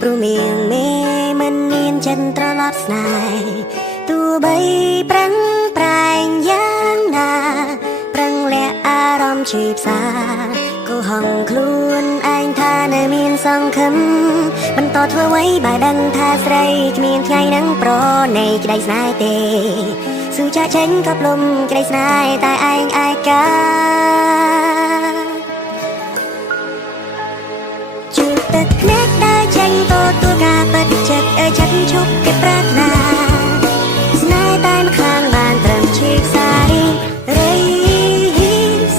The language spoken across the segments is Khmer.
ព្រោះមៀងមេមិនមានចិនត្រឡប់ស្នេហ៍ទោះបីប្រឹងប្រែងយ៉ាងណាប្រឹងលាក់អារម្មណ៍ជីផ្សាក៏ហងខ្លួនឯងថានៅមានសង្ឃឹមបន្តធ្វើអ្វីបើដឹងថាស្រីគ្មានថ្ងៃនឹងប្រណីក្តីស្នេហ៍ទេស៊ូចាក់ចេញក៏លំក្តីស្នេហ៍តែឯងឯកាជួបទឹកភ្នែកដើរចេញទទួលការពិតចិត្តចិត្តឈប់គេប្រាថ្នាស្នេហ៍តែម្ខាងបានត្រឹមជាខ្សែរី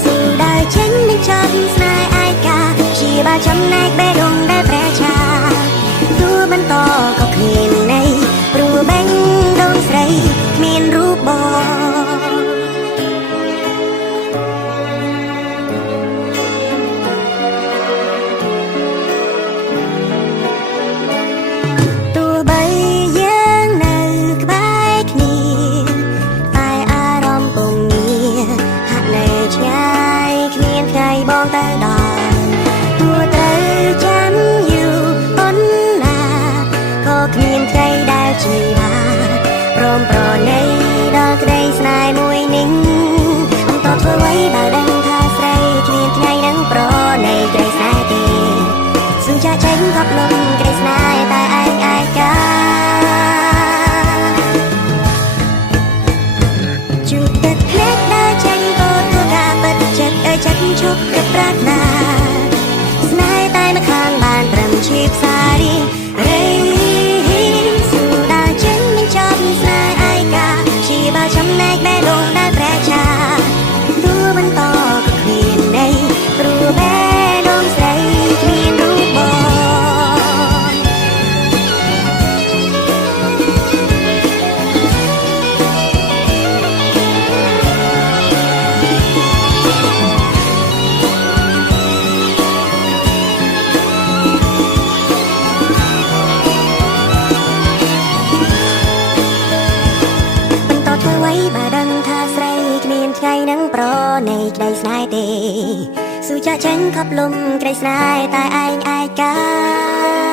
ស៊ូដើរចេញនឹងចាប់ស្នេហ៍ឯកាជាបាចំណែកបេះដូងដែលព្រះចាទោះបន្តក៏គ្មានន័យព្រោះបេះដូងស្រីគ្មានរូបបងបងទៅដល់ទោះត្រូវចាំយូរប៉ុណ្ណាក៏គ្មានថ្ងៃដែលជីវាព្រមប្រណីដល់ក្តីស្នេហ៍មួយនេះបន្តធ្វើអ្វីបើដឹងថាស្រីគ្មានថ្ងៃនឹងប្រណីក្តីស្នេហ៍ទេស៊ូចាក់ចេញក៏លំក្តីស្នេហ៍តែឯងឯកាជួបទឹកភ្នែកដើរចេញក៏ធ្វើការពិតចិត្តចិត្តឈប់គិតប្រាថ្នាស្នេហ៍តែម្ខាងបានត្រឹមជាផ្សារីស៊ូដើរចេញនឹងចាប់ស្នេហ៍ឯកាជាបាចំណែកបេះដូងដែលព្រះចាទោះបន្តក៏គ្មានន័យព្រោះបេះដូងស្រីគ្មានរូបបងបើដឹងថាស្រីគ្មានថ្ងៃនឹងប្រណីក្តីស្នេហ៍ទេស៊ូចាក់ចេញខប់លំក្តីស្នេហ៍តែឯងឯកា